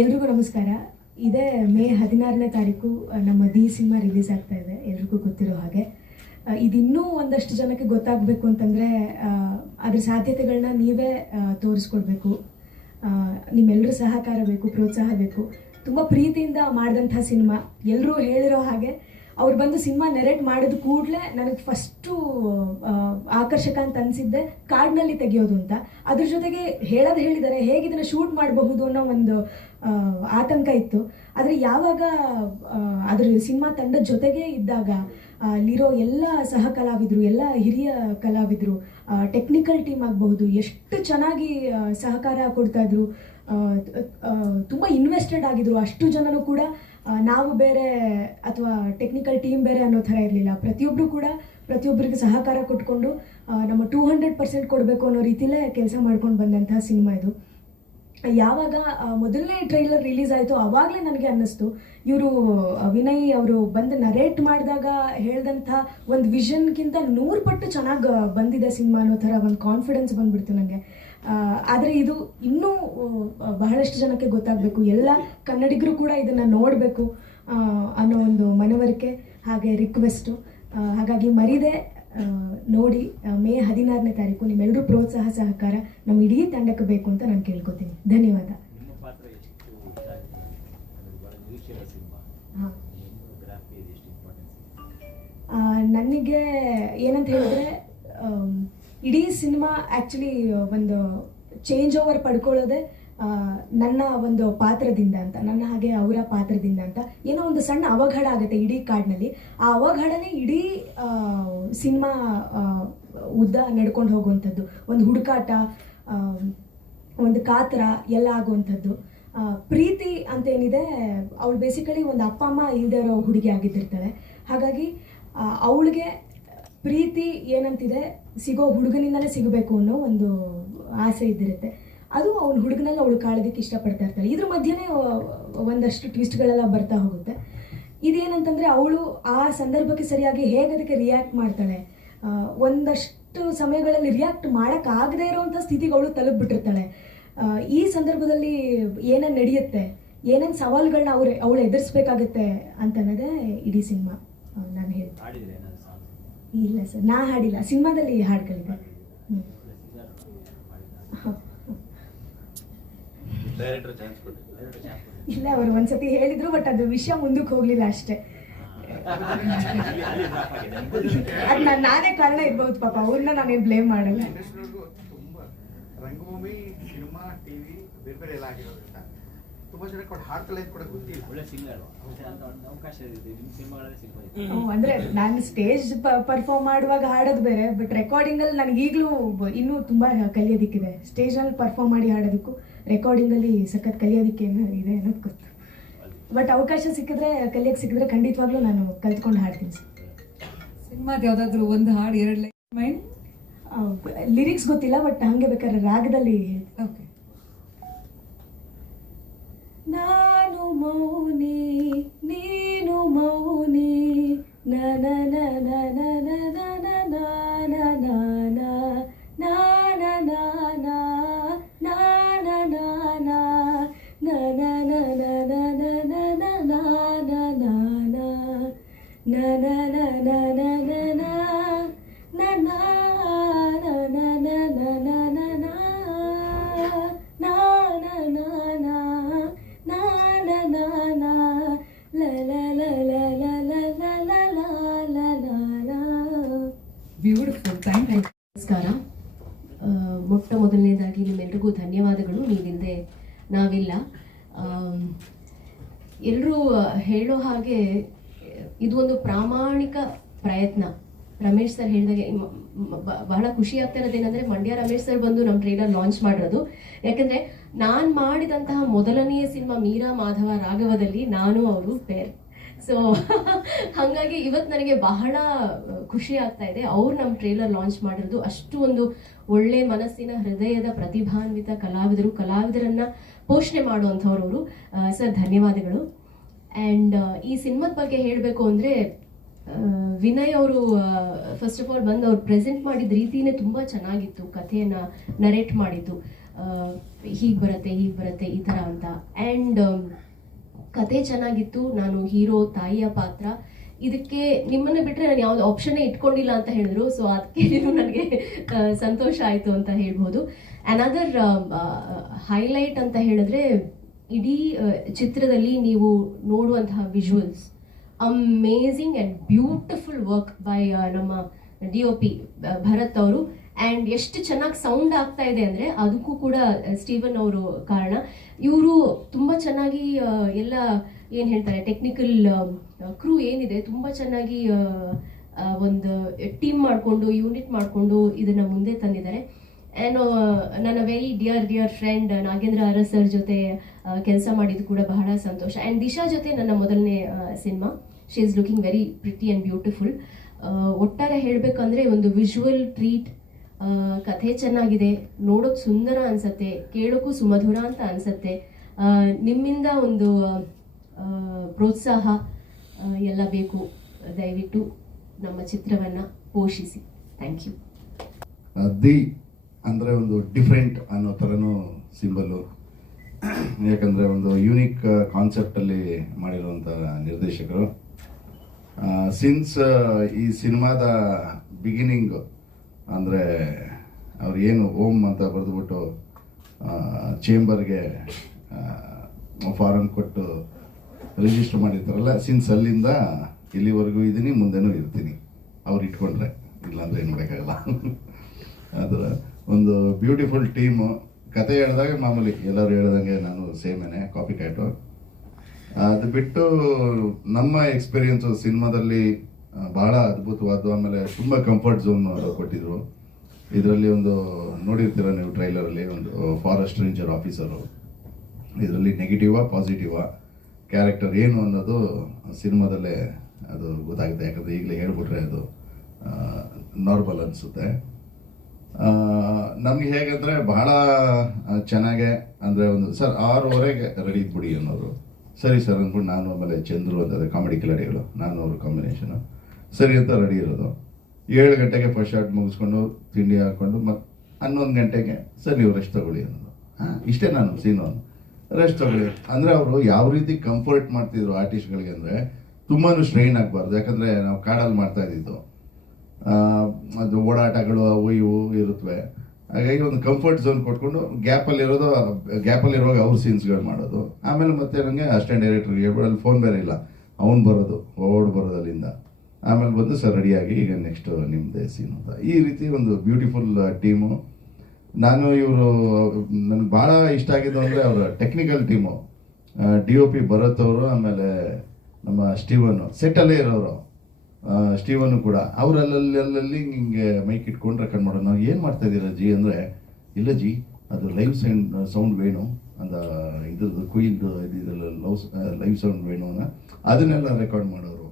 ಎಲ್ರಿಗೂ ನಮಸ್ಕಾರ. ಇದೇ ಮೇ 16ನೇ ತಾರೀಕು ನಮ್ಮ ದಿ ಸಿನಿಮಾ ರಿಲೀಸ್ ಆಗ್ತಾ ಇದೆ, ಎಲ್ರಿಗೂ ಗೊತ್ತಿರೋ ಹಾಗೆ. ಇದಿನ್ನೂ ಒಂದಷ್ಟು ಜನಕ್ಕೆ ಗೊತ್ತಾಗಬೇಕು ಅಂತಂದರೆ ಅದ್ರ ಸಾಧ್ಯತೆಗಳನ್ನ ನೀವೇ ತೋರಿಸ್ಕೊಡ್ಬೇಕು. ನಿಮ್ಮೆಲ್ಲರೂ ಸಹಕಾರ ಬೇಕು, ಪ್ರೋತ್ಸಾಹ ಬೇಕು. ತುಂಬ ಪ್ರೀತಿಯಿಂದ ಮಾಡಿದಂಥ ಸಿನಿಮಾ. ಎಲ್ಲರೂ ಹೇಳಿರೋ ಹಾಗೆ ಅವ್ರು ಬಂದು ಸಿನಿಮಾ ನೆರೇಟ್ ಮಾಡಿದ ಕೂಡಲೇ ನನಗೆ ಫಸ್ಟು ಆಕರ್ಷಕ ಅಂತ ಅನಿಸಿದ್ದೆ ಕಾಡಿನಲ್ಲಿ ತೆಗೆಯೋದು ಅಂತ. ಅದ್ರ ಜೊತೆಗೆ ಹೇಳಿದ್ದಾರೆ ಹೇಗೆ ಇದನ್ನು ಶೂಟ್ ಮಾಡಬಹುದು ಅನ್ನೋ ಒಂದು ಆತಂಕ ಇತ್ತು. ಆದರೆ ಯಾವಾಗ ಅದ್ರ ಸಿನಿಮಾ ತಂಡದ ಜೊತೆಗೆ ಇದ್ದಾಗ ಅಲ್ಲಿರೋ ಎಲ್ಲ ಸಹ ಕಲಾವಿದರು, ಎಲ್ಲ ಹಿರಿಯ ಕಲಾವಿದರು, ಟೆಕ್ನಿಕಲ್ ಟೀಮ್ ಆಗಬಹುದು, ಎಷ್ಟು ಚೆನ್ನಾಗಿ ಸಹಕಾರ ಕೊಡ್ತಾಯಿದ್ರು. ತುಂಬ ಇನ್ವೆಸ್ಟೆಡ್ ಆಗಿದ್ರು. ಅಷ್ಟು ಜನರು ಕೂಡ ನಾವು ಬೇರೆ ಅಥವಾ ಟೆಕ್ನಿಕಲ್ ಟೀಮ್ ಬೇರೆ ಅನ್ನೋ ಥರ ಇರಲಿಲ್ಲ. ಪ್ರತಿಯೊಬ್ಬರು ಕೂಡ ಪ್ರತಿಯೊಬ್ಬರಿಗೆ ಸಹಕಾರ ಕೊಟ್ಕೊಂಡು ನಮ್ಮ 200% ಕೊಡಬೇಕು ಅನ್ನೋ ರೀತಿಲೇ ಕೆಲಸ ಮಾಡ್ಕೊಂಡು ಬಂದಂತಹ ಸಿನಿಮಾ ಇದು. ಯಾವಾಗ ಮೊದಲನೇ ಟ್ರೈಲರ್ ರಿಲೀಸ್ ಆಯಿತು ಆವಾಗಲೇ ನನಗೆ ಅನ್ನಿಸ್ತು ಇವರು ವಿನಯ್ ಅವರು ಬಂದು ನರೇಟ್ ಮಾಡಿದಾಗ ಹೇಳಿದಂಥ ಒಂದು ವಿಷನ್ಗಿಂತ 100 ಪಟ್ಟು ಚೆನ್ನಾಗಿ ಬಂದಿದೆ ಸಿನಿಮಾ ಅನ್ನೋ ಥರ ಒಂದು ಕಾನ್ಫಿಡೆನ್ಸ್ ಬಂದ್ಬಿಡ್ತು ನನಗೆ. ಆದರೆ ಇದು ಇನ್ನೂ ಬಹಳಷ್ಟು ಜನಕ್ಕೆ ಗೊತ್ತಾಗಬೇಕು, ಎಲ್ಲ ಕನ್ನಡಿಗರು ಕೂಡ ಇದನ್ನು ನೋಡಬೇಕು ಅನ್ನೋ ಒಂದು ಮನವರಿಕೆ ಹಾಗೆ ರಿಕ್ವೆಸ್ಟು. ಹಾಗಾಗಿ ಮರಿದೆ ನೋಡಿ. ಮೇ 16ನೇ ತಾರೀಕು ನಿಮ್ಮೆಲ್ಲರೂ ಪ್ರೋತ್ಸಾಹ ಸಹಕಾರ ನಮ್ಮ ಇಡೀ ತಂಡಕ್ಕೆ ಬೇಕು ಅಂತ ನಾನು ಕೇಳ್ಕೊತೀನಿ. ಧನ್ಯವಾದ. ನನಗೆ ಏನಂತ ಹೇಳಿದ್ರೆ ಇಡೀ ಸಿನಿಮಾ ಆ್ಯಕ್ಚುಲಿ ಒಂದು ಚೇಂಜ್ ಓವರ್ ಪಡ್ಕೊಳ್ಳೋದೆ ನನ್ನ ಒಂದು ಪಾತ್ರದಿಂದ ಅಂತ, ನನ್ನ ಹಾಗೆ ಅವರ ಪಾತ್ರದಿಂದ ಅಂತ. ಏನೋ ಒಂದು ಸಣ್ಣ ಅವಘಡ ಆಗುತ್ತೆ ಇಡೀ ಕಾಡಿನಲ್ಲಿ. ಆ ಅವಘಡನೇ ಇಡೀ ಸಿನಿಮಾ ಉದ್ದ ನಡ್ಕೊಂಡು ಹೋಗುವಂಥದ್ದು, ಒಂದು ಹುಡುಕಾಟ, ಒಂದು ಕಾತರ ಎಲ್ಲ ಆಗುವಂಥದ್ದು. ಪ್ರೀತಿ ಅಂತೇನಿದೆ, ಅವಳು ಬೇಸಿಕಲಿ ಒಂದು ಅಪ್ಪ ಅಮ್ಮ ಇಲ್ಲದೆ ಇರೋ ಹುಡುಗಿ ಆಗಿದ್ದಿರ್ತಾಳೆ. ಹಾಗಾಗಿ ಅವಳಿಗೆ ಪ್ರೀತಿ ಏನಂತಿದೆ ಸಿಗೋ ಹುಡುಗನಿಂದಲೇ ಸಿಗಬೇಕು ಅನ್ನೋ ಒಂದು ಆಸೆ ಇದ್ದಿರುತ್ತೆ. ಅದು ಅವ್ನ ಹುಡುಗನೆಲ್ಲ ಅವಳು ಕಾಳೋದಕ್ಕೆ ಇಷ್ಟಪಡ್ತಾ ಇರ್ತಾಳೆ. ಇದ್ರ ಮಧ್ಯೆನೇ ಒಂದಷ್ಟು ಟ್ವಿಸ್ಟ್ಗಳೆಲ್ಲ ಬರ್ತಾ ಹೋಗುತ್ತೆ. ಇದೇನಂತಂದರೆ ಅವಳು ಆ ಸಂದರ್ಭಕ್ಕೆ ಸರಿಯಾಗಿ ಹೇಗೆ ಅದಕ್ಕೆ ರಿಯಾಕ್ಟ್ ಮಾಡ್ತಾಳೆ, ಒಂದಷ್ಟು ಸಮಯಗಳಲ್ಲಿ ರಿಯಾಕ್ಟ್ ಮಾಡೋಕ್ಕಾಗದೇ ಇರೋವಂಥ ಸ್ಥಿತಿಗೆ ಅವಳು ತಲುಪಿಬಿಟ್ಟಿರ್ತಾಳೆ. ಈ ಸಂದರ್ಭದಲ್ಲಿ ಏನೇನು ನಡೆಯುತ್ತೆ, ಏನೇನು ಸವಾಲುಗಳನ್ನ ಅವಳು ಎದುರಿಸ್ಬೇಕಾಗತ್ತೆ ಅಂತನ್ನೋದೇ ಇಡೀ ಸಿನಿಮಾ. ನಾನು ಹೇಳ್ತೀನಿ. ಇಲ್ಲ ಸರ್, ನಾ ಹಾಡಿಲ್ಲ, ಸಿನಿಮಾದಲ್ಲಿ ಹಾಡುಗಳಿದೆ. ಇಲ್ಲ, ಅವರು ಒಂದ್ಸತಿ ಹೇಳಿದ್ರು, ಬಟ್ ಅದು ವಿಷಯ ಮುಂದಕ್ಕೆ ಹೋಗ್ಲಿಲ್ಲ ಅಷ್ಟೇ. ಅದು ನಾನೇ ಕಾರಣ ಇರ್ಬೋದು ಪಾಪ, ಅವ್ರನ್ನ ನಾನೇನು ಬ್ಲೇಮ್ ಮಾಡಲ್ಲ. ರಂಗಭೂಮಿ, ಸಿನಿಮಾ, ಟಿವಿ ಬೇರೆ ಬೇರೆ ಎಲ್ಲ ಆಗಿರೋದ್ರಿಂದ ತುಂಬಾ ಜನ ಕೊಟ್ಟು ಹಾಡ್ತಲೇ ಕೂಡ ಗೊತ್ತಿಲ್ಲ. ಒಳ್ಳೆ ಸಿಂಗರ್ ಅವಕಾಶ ಇದೆ ನಿಮ್ಮ ಸಿನಿಮಾಗಳಲ್ಲಿ ಸಿಗ್ಬೋದು. ಅಂದ್ರೆ ನಾನು ಸ್ಟೇಜ್ ಪರ್ಫಾರ್ಮ್ ಮಾಡುವಾಗ ಹಾಡೋದು ಬೇರೆ, ಬಟ್ ರೆಕಾರ್ಡಿಂಗಲ್ಲಿ ನನಗೆ ಈಗಲೂ ಇನ್ನೂ ತುಂಬ ಕಲಿಯೋದಿಕ್ಕಿದೆ. ಸ್ಟೇಜಲ್ಲಿ ಪರ್ಫಾರ್ಮ್ ಮಾಡಿ ಹಾಡೋದಕ್ಕೂ ರೆಕಾರ್ಡಿಂಗಲ್ಲಿ ಸಖತ್ ಕಲಿಯೋದಕ್ಕೆ ಇದೆ ಅನ್ನೋದು ಗೊತ್ತು. ಬಟ್ ಅವಕಾಶ ಸಿಕ್ಕಿದ್ರೆ, ಕಲಿಯೋಕ್ಕೆ ಸಿಕ್ಕಿದ್ರೆ ಖಂಡಿತವಾಗ್ಲೂ ನಾನು ಕಲ್ತ್ಕೊಂಡು ಹಾಡ್ತೀನಿ ಸರ್. ಸಿನಿಮಾದ ಯಾವುದಾದ್ರೂ ಒಂದು ಹಾಡು, 2 ಲೈನ್ ಮೈಂಡ್? ಲಿರಿಕ್ಸ್ ಗೊತ್ತಿಲ್ಲ, ಬಟ್ ಹಂಗೆ ಬೇಕಾದ್ರೆ ರಾಗದಲ್ಲಿ. ಓಕೆ. ನಾನು ಮೌನಿ ನೀನು ಮೌನಿ ನನ ನನ ನನ ನನ ನನ ನನ ನನ ನನ ನನ ನನ ಬ್ಯೂಟಿಫುಲ್. Thank you. ನಮಸ್ಕಾರ. ಮೊಟ್ಟ ಮೊದಲನೇದಾಗಿ ನಿಮ್ಮೆಲ್ರಿಗೂ ಧನ್ಯವಾದಗಳು. ನೀವಿಲ್ಲದೆ ನಾವಿಲ್ಲ. ಎಲ್ಲರೂ ಹೇಳೋ ಹಾಗೆ ಇದು ಒಂದು ಪ್ರಾಮಾಣಿಕ ಪ್ರಯತ್ನ. ರಮೇಶ್ ಸರ್ ಹೇಳಿದಾಗೆ ಬಹಳ ಖುಷಿ ಆಗ್ತಾ ಇರೋದೇನೆಂದರೆ, ಮಂಡ್ಯ ರಮೇಶ್ ಸರ್ ಬಂದು ನಮ್ಮ ಟ್ರೈಲರ್ ಲಾಂಚ್ ಮಾಡಿರೋದು. ಯಾಕಂದರೆ ನಾನು ಮಾಡಿದಂತಹ ಮೊದಲನೆಯ ಸಿನಿಮಾ ಮೀರಾ ಮಾಧವ ರಾಘವದಲ್ಲಿ ನಾನು ಅವರು ಪೇರ್. ಸೊ ಹಾಗಾಗಿ ಇವತ್ತು ನನಗೆ ಬಹಳ ಖುಷಿ ಆಗ್ತಾ ಇದೆ ಅವ್ರು ನಮ್ಮ ಟ್ರೇಲರ್ ಲಾಂಚ್ ಮಾಡಿರೋದು. ಅಷ್ಟು ಒಂದು ಒಳ್ಳೆ ಮನಸ್ಸಿನ, ಹೃದಯದ, ಪ್ರತಿಭಾನ್ವಿತ ಕಲಾವಿದರನ್ನ ಪೋಷಣೆ ಮಾಡುವಂಥವ್ರವರು. ಸರ್ ಧನ್ಯವಾದಗಳು. ಆ್ಯಂಡ್ ಈ ಸಿನಿಮಾದ ಬಗ್ಗೆ ಹೇಳಬೇಕು ಅಂದರೆ, ವಿನಯ್ ಅವರು ಫಸ್ಟ್ ಆಫ್ ಆಲ್ ಬಂದು ಅವ್ರು ಪ್ರೆಸೆಂಟ್ ಮಾಡಿದ ರೀತಿನೇ ತುಂಬ ಚೆನ್ನಾಗಿತ್ತು. ಕಥೆಯನ್ನು ನರೇಟ್ ಮಾಡಿದ್ದು ಹೀಗೆ ಬರುತ್ತೆ ಈ ಥರ ಅಂತ. ಆ್ಯಂಡ್ ಕತೆ ಚೆನ್ನಾಗಿತ್ತು. ನಾನು ಹೀರೋ ತಾಯಿಯ ಪಾತ್ರ. ಇದಕ್ಕೆ ನಿಮ್ಮನ್ನ ಬಿಟ್ಟರೆ ನಾನು ಯಾವ್ದು ಆಪ್ಷನ್ನೇ ಇಟ್ಕೊಂಡಿಲ್ಲ ಅಂತ ಹೇಳಿದ್ರು. ಸೊ ಅದಕ್ಕೆ ನನಗೆ ಸಂತೋಷ ಆಯಿತು ಅಂತ ಹೇಳ್ಬೋದು. ಅನದರ್ ಹೈಲೈಟ್ ಅಂತ ಹೇಳಿದ್ರೆ ಇಡೀ ಚಿತ್ರದಲ್ಲಿ ನೀವು ನೋಡುವಂತಹ visuals amazing and beautiful work by ನಮ್ಮ DOP ಭರತ್ ಅವರು. ಆ್ಯಂಡ್ ಎಷ್ಟು ಚೆನ್ನಾಗಿ ಸೌಂಡ್ ಆಗ್ತಾ ಇದೆ ಅಂದರೆ ಅದಕ್ಕೂ ಕೂಡ ಸ್ಟೀವನ್ ಅವರು ಕಾರಣ. ಇವರು ತುಂಬ ಚೆನ್ನಾಗಿ ಎಲ್ಲ ಏನು ಹೇಳ್ತಾರೆ ಟೆಕ್ನಿಕಲ್ ಕ್ರೂ ಏನಿದೆ ತುಂಬ ಚೆನ್ನಾಗಿ ಒಂದು ಟೀಮ್ ಮಾಡಿಕೊಂಡು ಯೂನಿಟ್ ಮಾಡಿಕೊಂಡು ಇದನ್ನು ಮುಂದೆ ತಂದಿದ್ದಾರೆ. ಆ್ಯಂಡ್ ನನ್ನ very dear friend Nagendra Aras sir ಜೊತೆ ಕೆಲಸ ಮಾಡಿದ್ದು ಕೂಡ ಬಹಳ ಸಂತೋಷ. ಆ್ಯಂಡ್ ದಿಶಾ ಜೊತೆ ನನ್ನ ಮೊದಲನೇ cinema. She is looking very pretty and beautiful. ಒಟ್ಟಾರೆ ಹೇಳಬೇಕಂದ್ರೆ ಒಂದು ವಿಜುವಲ್ ಟ್ರೀಟ್. ಕಥೆ ಚೆನ್ನಾಗಿದೆ, ನೋಡೋಕೆ ಸುಂದರ ಅನ್ಸತ್ತೆ, ಕೇಳೋಕ್ಕೂ ಸುಮಧುರ ಅಂತ ಅನ್ಸತ್ತೆ. ನಿಮ್ಮಿಂದ ಒಂದು ಪ್ರೋತ್ಸಾಹ ಎಲ್ಲ ಬೇಕು. ದಯವಿಟ್ಟು ನಮ್ಮ ಚಿತ್ರವನ್ನು ಪೋಷಿಸಿ. Thank you. ದಿ ಅಂದರೆ ಒಂದು ಡಿಫ್ರೆಂಟ್ ಅನ್ನೋ ಥರನೂ ಸಿಂಬಲು. ಯಾಕಂದರೆ ಒಂದು ಯೂನಿಕ್ ಕಾನ್ಸೆಪ್ಟಲ್ಲಿ ಮಾಡಿರುವಂಥ ನಿರ್ದೇಶಕರು. ಸಿನ್ಸ್ ಈ ಸಿನಿಮಾದ ಬಿಗಿನಿಂಗ್ ಅಂದರೆ ಅವ್ರು ಏನು ಓಮ್ ಅಂತ ಬರೆದುಬಿಟ್ಟು ಚೇಂಬರ್ಗೆ ಫಾರಮ್ ಕೊಟ್ಟು ರಿಜಿಸ್ಟರ್ ಮಾಡಿರ್ತಾರಲ್ಲ, ಸಿನ್ಸ್ ಅಲ್ಲಿಂದ ಇಲ್ಲಿವರೆಗೂ ಇದ್ದೀನಿ, ಮುಂದೆನೂ ಇರ್ತೀನಿ ಅವ್ರು ಇಟ್ಕೊಂಡ್ರೆ, ಇಲ್ಲಾಂದರೆ ಏನು ಮಾಡೋಕ್ಕಾಗಲ್ಲ. ಅದರ ಒಂದು ಬ್ಯೂಟಿಫುಲ್ ಟೀಮು. ಕತೆ ಹೇಳಿದಾಗ ಮಾಮೂಲಿ ಎಲ್ಲರೂ ಹೇಳ್ದಂಗೆ ನಾನು ಸೇಮೇನೆ ಕಾಪಿ ಕ್ಯಾಟು. ಅದು ಬಿಟ್ಟು ನಮ್ಮ ಎಕ್ಸ್ಪೀರಿಯನ್ಸು ಸಿನಿಮಾದಲ್ಲಿ ಭಾಳ ಅದ್ಭುತವಾದ್ದು. ಆಮೇಲೆ ತುಂಬ ಕಂಫರ್ಟ್ ಝೋನ್ ಕೊಟ್ಟಿದ್ರು. ಇದರಲ್ಲಿ ಒಂದು ನೋಡಿರ್ತೀರ ನೀವು ಟ್ರೈಲರಲ್ಲಿ, ಒಂದು ಫಾರೆಸ್ಟ್ ರೇಂಜರ್ ಆಫೀಸರು. ಇದರಲ್ಲಿ ನೆಗೆಟಿವಾ ಪಾಸಿಟಿವಾ ಕ್ಯಾರೆಕ್ಟರ್ ಏನು ಅನ್ನೋದು ಸಿನಿಮಾದಲ್ಲೇ ಅದು ಗೊತ್ತಾಗುತ್ತೆ. ಯಾಕಂದರೆ ಈಗಲೇ ಹೇಳ್ಬಿಟ್ರೆ ಅದು ನಾರ್ಮಲ್ ಅನಿಸುತ್ತೆ. ನಮಗೆ ಹೇಗಂದರೆ ಬಹಳ ಚೆನ್ನಾಗೆ ಅಂದರೆ ಒಂದು ಸರ್ 6:30ಗೆ ರೆಡಿ ಇದ್ಬಿಡಿ ಅನ್ನೋರು. ಸರಿ ಸರ್ ಅಂದ್ಬಿಟ್ಟು ನಾನು ಆಮೇಲೆ ಚಂದ್ರು ಅಂತಂದರೆ ಕಾಮಿಡಿ ಕಿಲಾಡಿಗಳು, ನಾನು ಅವ್ರ ಕಾಂಬಿನೇಷನು ಸರಿ ಅಂತ ರೆಡಿ ಇರೋದು. 7 ಗಂಟೆಗೆ ಫಸ್ಟ್ ಶಾರ್ಟ್ ಮುಗಿಸ್ಕೊಂಡು ತಿಂಡಿ ಹಾಕ್ಕೊಂಡು ಮತ್ತು 11 ಗಂಟೆಗೆ ಸರ್ ನೀವು ರೆಸ್ಟ್ ತಗೊಳ್ಳಿ ಅನ್ನೋದು. ಇಷ್ಟೇ ನಾನು ಸೀನು ರೆಸ್ಟ್ ತಗೊಳ್ಳಿ ಅಂದರೆ ಅವರು ಯಾವ ರೀತಿ ಕಂಫರ್ಟ್ ಮಾಡ್ತಿದ್ರು ಆರ್ಟಿಸ್ಟ್ಗಳಿಗೆ ಅಂದರೆ ತುಂಬಾ ಸ್ಟ್ರೈನ್ ಆಗಬಾರ್ದು. ಯಾಕಂದರೆ ನಾವು ಕಾಡಲ್ಲಿ ಮಾಡ್ತಾ ಇದ್ದಿದ್ದು, ಅದು ಓಡಾಟಗಳು ಅವು ಇವು ಇರುತ್ತವೆ. ಹಾಗಾಗಿ ಒಂದು ಕಂಫರ್ಟ್ ಝೋನ್ ಕೊಟ್ಕೊಂಡು ಗ್ಯಾಪಲ್ಲಿರುವಾಗ ಅವ್ರ ಸೀನ್ಸ್ಗಳು ಮಾಡೋದು. ಆಮೇಲೆ ಮತ್ತೆ ನನಗೆ ಅಸಿಸ್ಟೆಂಟ್ ಡೈರೆಕ್ಟರ್ಗೆ ಹೇಳ್ಬಿಟ್ಟು, ಅಲ್ಲಿ ಫೋನ್ ಬೇರೆ ಇಲ್ಲ, ಅವ್ನು ಬರೋದು ಬರೋದು ಅಲ್ಲಿಂದ. ಆಮೇಲೆ ಬಂದು ಸರ್ ರೆಡಿಯಾಗಿ ಈಗ ನೆಕ್ಸ್ಟ್ ನಿಮ್ಮದೇ ಸೀನ್ ಅಂತ. ಈ ರೀತಿ ಒಂದು ಬ್ಯೂಟಿಫುಲ್ ಟೀಮು. ನಾನು ಇವರು ನನಗೆ ಭಾಳ ಇಷ್ಟ ಆಗಿದ್ದು ಅಂದರೆ ಅವರ ಟೆಕ್ನಿಕಲ್ ಟೀಮು. DOP ಭರತ್ ಅವರು, ಆಮೇಲೆ ನಮ್ಮ ಸ್ಟೀವನು ಸೆಟ್ಟಲ್ಲೇ ಇರೋರು. ಸ್ಟೀವನು ಕೂಡ ಅವರಲ್ಲಲ್ಲಿ ಹಿಂಗೆ ಮೈಕ್ ಇಟ್ಕೊಂಡು ರೆಕಾರ್ಡ್ ಮಾಡೋದು. ನಾವು ಏನು ಮಾಡ್ತಾ ಇದ್ದೀರಾ ಜಿ ಅಂದರೆ, ಇಲ್ಲ ಜಿ ಅದು ಲೈವ್ ಸೌಂಡ್ ವೇಣು ಅಂತ ಇದ್ರದ್ದು ಕುಯಿಲ್ದು ಇದೆಲ್ಲ ಲೈವ್ ಸೌಂಡ್ ವೇಣುನ ಅದನ್ನೆಲ್ಲ ರೆಕಾರ್ಡ್ ಮಾಡೋರು.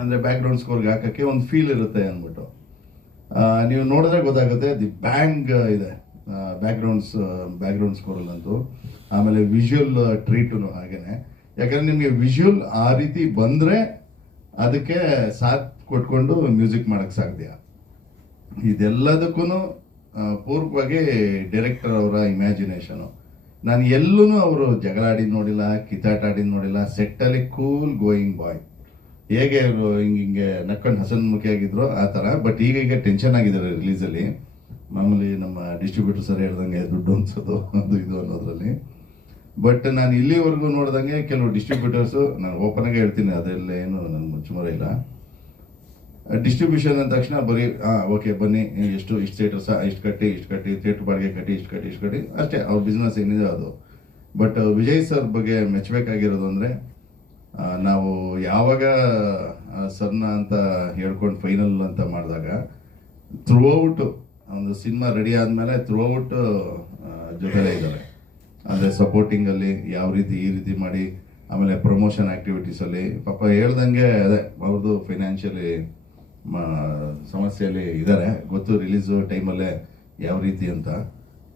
ಅಂದರೆ ಬ್ಯಾಕ್ಗ್ರೌಂಡ್ ಸ್ಕೋರ್ಗೆ ಹಾಕೋಕ್ಕೆ ಒಂದು ಫೀಲ್ ಇರುತ್ತೆ ಅಂದ್ಬಿಟ್ಟು. ನೀವು ನೋಡಿದ್ರೆ ಗೊತ್ತಾಗುತ್ತೆ, ದಿ ಬ್ಯಾಂಗ್ ಇದೆ ಬ್ಯಾಕ್ಗ್ರೌಂಡ್ ಸ್ಕೋರಲ್ಲಂತೂ. ಆಮೇಲೆ ವಿಜುವಲ್ ಟ್ರೀಟು ಹಾಗೇನೆ. ಯಾಕಂದರೆ ನಿಮಗೆ ವಿಜುವಲ್ ಆ ರೀತಿ ಬಂದರೆ ಅದಕ್ಕೆ ಸಾಥ್ ಕೊಟ್ಕೊಂಡು ಮ್ಯೂಸಿಕ್ ಮಾಡೋಕ್ಕೆ ಸಾಧ್ಯ. ಇದೆಲ್ಲದಕ್ಕೂ ಪೂರ್ವಕವಾಗಿ ಡೈರೆಕ್ಟರ್ ಅವರ ಇಮ್ಯಾಜಿನೇಷನು. ನಾನು ಎಲ್ಲೂ ಅವರು ಜಗಳ ಆಡಿದ್ದು ನೋಡಿಲ್ಲ, ಕಿತ್ತಾಟ ಆಡಿದ್ದು ನೋಡಿಲ್ಲ. ಸೆಟ್ಟಲ್ಲಿ ಕೂಲ್ ಗೋಯಿಂಗ್ ಬಾಯ್. ಹೇಗೆ ಅವರು ಹಿಂಗೆ ನಕ್ಕೊಂಡು ಹಸನ್ಮುಖಿಯಾಗಿದ್ರು ಆ ಥರ. ಬಟ್ ಈಗ ಟೆನ್ಷನ್ ಆಗಿದ್ದಾರೆ ರಿಲೀಸಲ್ಲಿ. ಮಾಮೂಲಿ ನಮ್ಮ ಡಿಸ್ಟ್ರಿಬ್ಯೂಟರ್ ಸರ್ ಹೇಳ್ದಂಗೆ ದುಡ್ಡು ಅನ್ಸೋದು ಅದು ಇದು ಅನ್ನೋದ್ರಲ್ಲಿ. ಬಟ್ ನಾನು ಇಲ್ಲಿವರೆಗೂ ನೋಡ್ದಂಗೆ ಕೆಲವು ಡಿಸ್ಟ್ರಿಬ್ಯೂಟರ್ಸು, ನಾನು ಓಪನ್ ಆಗಿ ಹೇಳ್ತೀನಿ, ಅದೆಲ್ಲ ಏನು ನನ್ನ ಮುಚ್ಚುಮರ ಇಲ್ಲ. ಡಿಸ್ಟ್ರಿಬ್ಯೂಷನ್ ಅಂದ ತಕ್ಷಣ ಬರೀ ಓಕೆ ಬನ್ನಿ, ಇಷ್ಟು ಥಿಯೇಟರ್ಸ ಇಷ್ಟು ಕಟ್ಟಿ ಥಿಯೇಟರ್ ಬಾಡಿಗೆ ಕಟ್ಟಿ ಇಷ್ಟು ಕಟ್ಟಿ ಅಷ್ಟೇ ಅವ್ರ ಬಿಸ್ನೆಸ್ ಏನಿದೆ ಅದು. ಬಟ್ ವಿಜಯ್ ಸರ್ ಬಗ್ಗೆ ಮೆಚ್ಚಬೇಕಾಗಿರೋದು ಅಂದರೆ, ನಾವು ಯಾವಾಗ ಸರ್ನ ಅಂತ ಹೇಳ್ಕೊಂಡು ಫೈನಲ್ ಅಂತ ಮಾಡಿದಾಗ ಥ್ರೂ ಒಂದು ಸಿನಿಮಾ ರೆಡಿ ಆದಮೇಲೆ ಥ್ರೂ ಜೊತೆಲೇ ಇದ್ದಾರೆ. ಅಂದರೆ ಸಪೋರ್ಟಿಂಗಲ್ಲಿ ಯಾವ ರೀತಿ ಈ ರೀತಿ ಮಾಡಿ, ಆಮೇಲೆ ಪ್ರಮೋಷನ್ ಆ್ಯಕ್ಟಿವಿಟೀಸಲ್ಲಿ ಪಾಪ ಹೇಳ್ದಂಗೆ ಅದೇ ಅವ್ರದ್ದು ಫೈನಾನ್ಷಿಯಲಿ ಸಮಸ್ಯೆಯಲ್ಲಿ ಇದ್ದಾರೆ, ಗೊತ್ತು ರಿಲೀಸು ಟೈಮಲ್ಲೇ ಯಾವ ರೀತಿ ಅಂತ.